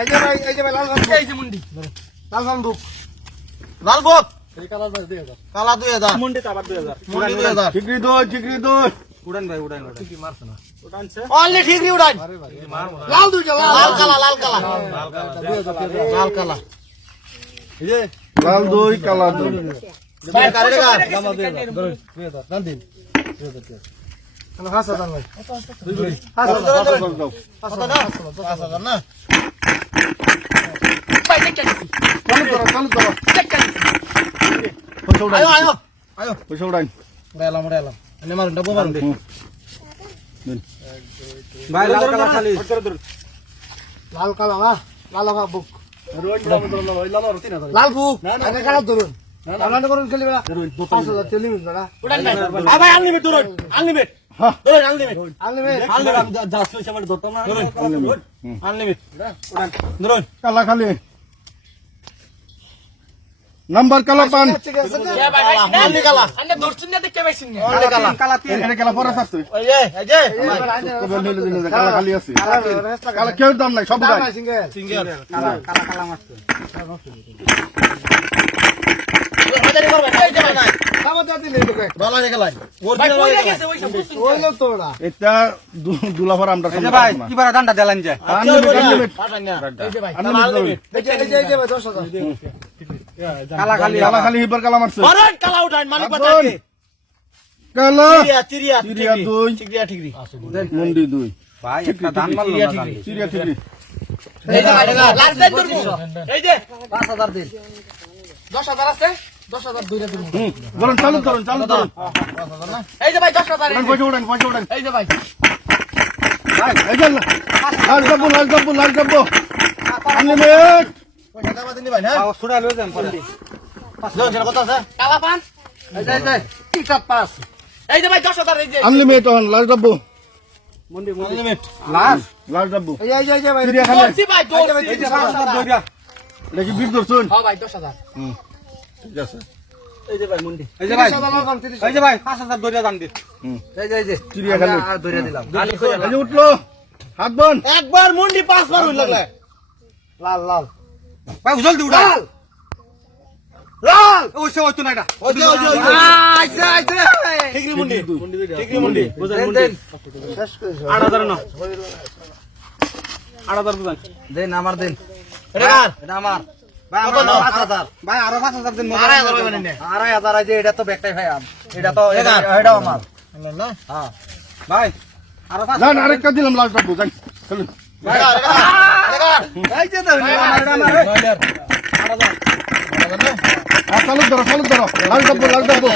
এই যে ভাই লাল বন্দুক এই যে মুন্ডি লাল বন্দুক লাল বুক এই কালা 2000 কালা 2000 মুন্ডি তো আবার 2000 মুন্ডি 2000 ঠিকরি দুই উড়ান ভাই উড়ান কি মারছ না উড়ানছে অনলি ঠিকরি উড়ান আরে ভাই মারবো না লাল দুইটা লাল কালা লাল কালা লাল কালা এই যে লাল দুই কালা দুই ভাই কারে গা কালা 2000 দান দিন 2000 কালা 5000 ভাই দুই 5000 দাও কত না 5000 না ভাই দেখতে দিছি চালু করো দেখতে দিছি পয়সা উড়াই আয়ো আয়ো আয়ো পয়সা উড়াই উড়াইলাম এনে মারুন ডাবো মারুন ভাই লাল কালা খালি লাল কালা না লাল বুক লাল বুক আগে কালা ধরুন লাল করুন খেলি বেড়া 5000 চলি বেড়া উড়ান ভাই ভাই আনলিমিট ধরুন আনলিমিট ধরুন আনলিমিট আনলিমিট জাস্ট পয়সা মানে ধরতাম না আনলিমিট ধরুন কালা খালি নাম্বার কালা পান এ ভাই ভাই অনলি কালা আন্নে দর্শন না দেখতে পাইছিস না অনলি কালা কালা তিন এটা কালা পরে আসছে এই যে কালা খালি আছে কালা কেউ দাম নাই সব গায় সিঙ্গেল কালা কালা মারছে বাজারে করবে এই যে নাই খাবার দাদি নেই লোকে ভালো হয়ে গেল ভাই কই অরিজিনাল গেছে ওই সব দর্শন ওইলো তো না এটা দুলাফার আমরা এই যে ভাই কি বারে দান্ডা দেলান যায় আনলিমিট পাঠান না এই যে ভাই আনলিমিট এই যে ভাই 10000 কালা খালি কালা খালি হিবার কালা মারছে মারেন কালা উঠান মালিক বাতাকে কালা চিরিয়া চিরিয়া দুই। চিরিয়া ঠিকরি মুন্ডি দুই ভাই একটা দান মারলো না জানি চিরিয়া ঠিকরি এই যে লাস্ট টাইম ধরবো এই যে 5000 দিন 10000 আছে 10000 দুইটা দিন বলুন চালু করুন এই যে ভাই 10000 পয়সা উড়ান এই যে ভাই ভাই এই যে লাল ডাব্বু আনলিমিট পয়সা দাও দিন ভাই হ্যাঁ ছুড়া লই যান পরে জন সেটা কত আছে কালা পান এই যে টিকটক পাস এই যে ভাই 10000 এই যে আনলিমিট অন লাল ডাব্বু মুন্ডি আনলিমিট লাল ডাব্বু এই যে ভাই চিরিয়া খালি দর্শি ভাই দর্শি এই যে 5000 দইরা দেখি বিট ধরছুন হ্যাঁ ভাই 10000 ঠিক আছে এই যে ভাই মুন্ডি এই যে ভাই এই যে ভাই 5000 দইরা দান দিন এই যে চিরিয়া খালি আর ধরে দিলাম এই যে উঠলো হাত বন একবার মুন্ডি 5 বার হইল লাগলে লাল ভাই জলদি উড়া লাল ওই সে হইতো না এটা ওই যে আইছে ঠিকরি মুন্ডি ঠিকরি মুন্ডি বুঝেন মুন্ডি শেষ করেছ 8000 না 8000 বুঝান দেন আমার দেন রেগার এটা আমার ভাই আমার 5000 ভাই আরো 5000 দিন 6000 হইবে না 6000 আছে এটা তো ব্যাকটাই ভাই এটা তো রেগার এটাও আমার না হ্যাঁ ভাই আরো না আরেকটা দিলাম লাল ডাব্বু যাই চলুন রেগার রেগার এই যে তো রেগার 8000 চালু ধরো লাল ডাব্বু